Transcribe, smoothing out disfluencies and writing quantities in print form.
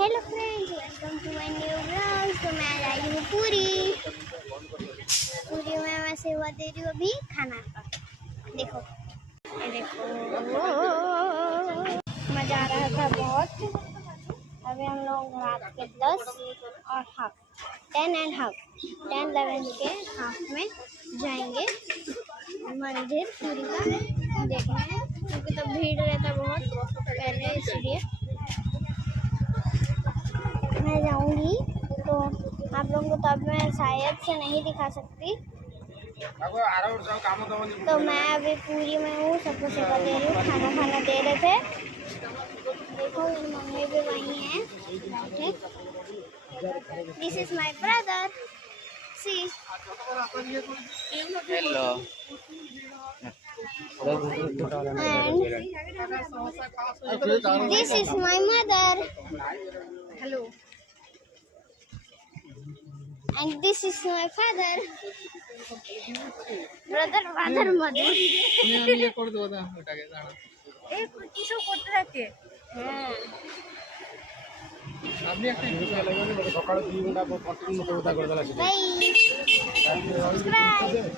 Hello friends, welcome to my new blog. तो मैं आज आई हूँ पूरी में मैं सेवा दे रही हूँ अभी खाना का। देखो ये देखो, मजा आ रहा था बहुत। अभी हम लोग रात के 10 और हाफ 10 एंड हाफ 10 11 के हाफ में जाएंगे मंदिर पूरी का देखने, क्योंकि तो भीड़ रहता बहुत पहले, इसलिए मैं जाऊंगी। तो आप लोगों को तो अब मैं शायद से नहीं दिखा सकती। तो मैं अभी पूरी में हूँ, सबको सेवा दे रही हूँ, खाना दे रहे थे। देखो मेरी मम्मी भी वहीं है बैठे। This is my brother, see. Hello. And this is my mother, hello. And this is my father, brother, father, mother. আমি ইয়ে করে দেবো না ওটাকে, দাঁড়া। এই কিছু করতে থাকে। হ্যাঁ, আপনি একটা ভিডিও লাগাবেন, সকালে 2 ঘন্টা পর কন্টিনিউ কথা করে দিলাম। Bye, subscribe.